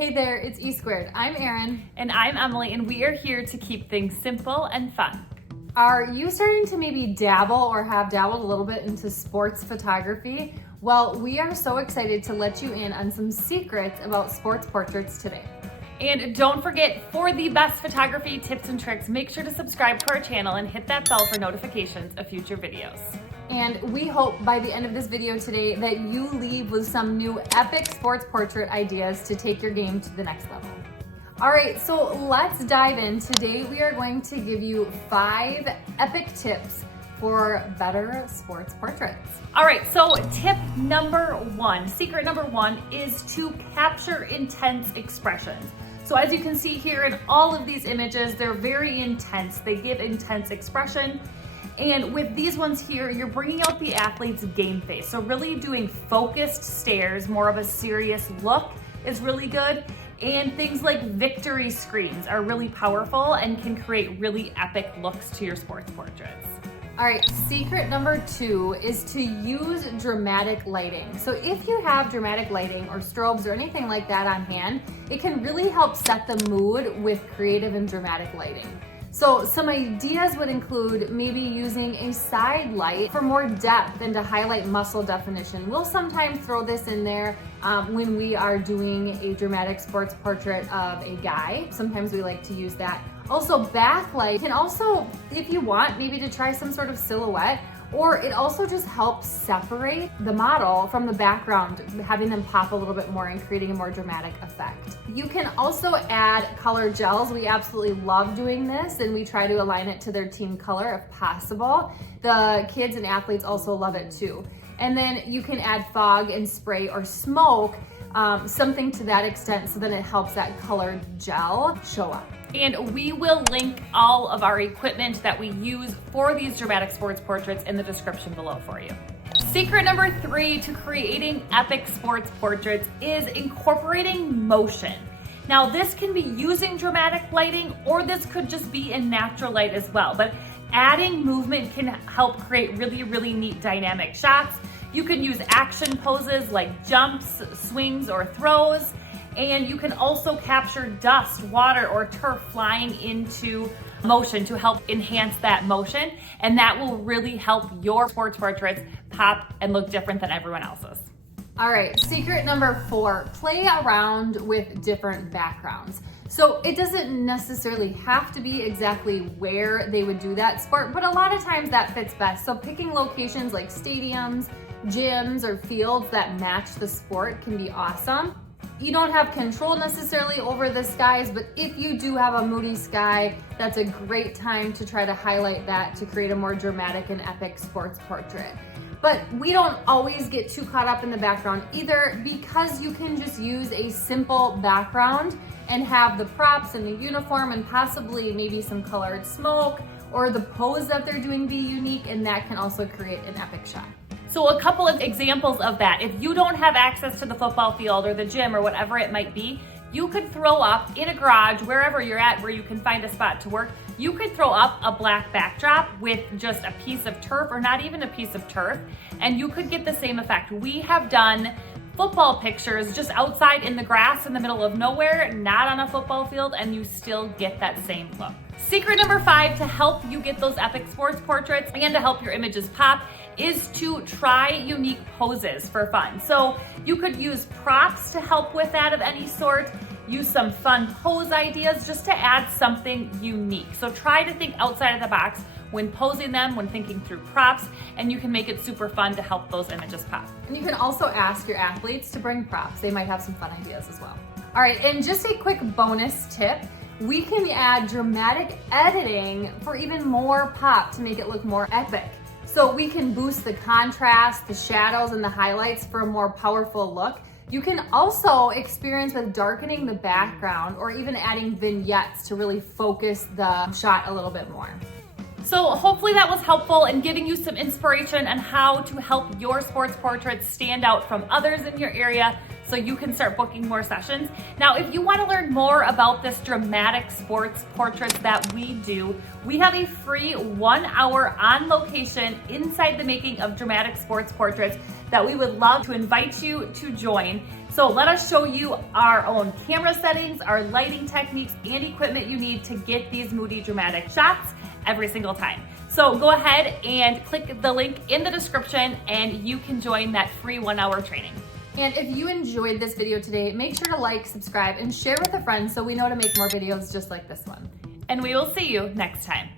Hey there, it's E Squared. I'm Erin. And I'm Emily, and we are here to keep things simple and fun. Are you starting to maybe dabble or have dabbled a little bit into sports photography? Well, we are so excited to let you in on some secrets about sports portraits today. And don't forget, for the best photography tips and tricks, make sure to subscribe to our channel and hit that bell for notifications of future videos. And we hope by the end of this video today that you leave with some new epic sports portrait ideas to take your game to the next level. All right, so let's dive in. Today we are going to give you 5 epic tips for better sports portraits. All right, so tip number 1, secret number 1 is to capture intense expressions. So as you can see here in all of these images, they're very intense. They give intense expression. And with these ones here, you're bringing out the athlete's game face. So really doing focused stares, more of a serious look is really good. And things like victory screens are really powerful and can create really epic looks to your sports portraits. All right, secret number 2 is to use dramatic lighting. So if you have dramatic lighting or strobes or anything like that on hand, it can really help set the mood with creative and dramatic lighting. So some ideas would include maybe using a side light for more depth and to highlight muscle definition. We'll sometimes throw this in there when we are doing a dramatic sports portrait of a guy. Sometimes we like to use that. Also, backlight can also, if you want, maybe to try some sort of silhouette, or it also just helps separate the model from the background, having them pop a little bit more and creating a more dramatic effect. You can also add color gels. We absolutely love doing this, and we try to align it to their team color if possible. The kids and athletes also love it too. And then you can add fog and spray or smoke, something to that extent, so then it helps that colored gel show up. And we will link all of our equipment that we use for these dramatic sports portraits in the description below for you. Secret number 3 to creating epic sports portraits is incorporating motion. Now this can be using dramatic lighting, or this could just be in natural light as well, but adding movement can help create really, really neat dynamic shots. You can use action poses like jumps, swings, or throws. And you can also capture dust, water, or turf flying into motion to help enhance that motion. And that will really help your sports portraits pop and look different than everyone else's. All right, secret number 4, play around with different backgrounds. So it doesn't necessarily have to be exactly where they would do that sport, but a lot of times that fits best. So picking locations like stadiums, gyms, or fields that match the sport can be awesome. You don't have control necessarily over the skies, but if you do have a moody sky, that's a great time to try to highlight that to create a more dramatic and epic sports portrait. But we don't always get too caught up in the background either, because you can just use a simple background and have the props and the uniform and possibly maybe some colored smoke or the pose that they're doing be unique, and that can also create an epic shot. So a couple of examples of that. If you don't have access to the football field or the gym or whatever it might be, you could throw up in a garage, wherever you're at, where you can find a spot to work, you could throw up a black backdrop with just a piece of turf, or not even a piece of turf, and you could get the same effect. We have done football pictures just outside in the grass in the middle of nowhere, not on a football field, and you still get that same look. Secret number 5 to help you get those epic sports portraits and to help your images pop is to try unique poses for fun. So you could use props to help with that of any sort, use some fun pose ideas just to add something unique. So try to think outside of the box when posing them, when thinking through props, and you can make it super fun to help those images pop. And you can also ask your athletes to bring props. They might have some fun ideas as well. All right, and just a quick bonus tip, we can add dramatic editing for even more pop to make it look more epic. So we can boost the contrast, the shadows, and the highlights for a more powerful look. You can also experience with darkening the background or even adding vignettes to really focus the shot a little bit more. So hopefully that was helpful in giving you some inspiration on how to help your sports portraits stand out from others in your area so you can start booking more sessions. Now, if you want to learn more about this dramatic sports portraits that we do, we have a free 1-hour on location inside the making of dramatic sports portraits that we would love to invite you to join. So So let us show you our own camera settings, our lighting techniques, and equipment you need to get these moody dramatic shots every single time. So go ahead and click the link in the description and you can join that free 1-hour training. And if you enjoyed this video today, make sure to like, subscribe, and share with a friend so we know to make more videos just like this one. And we will see you next time.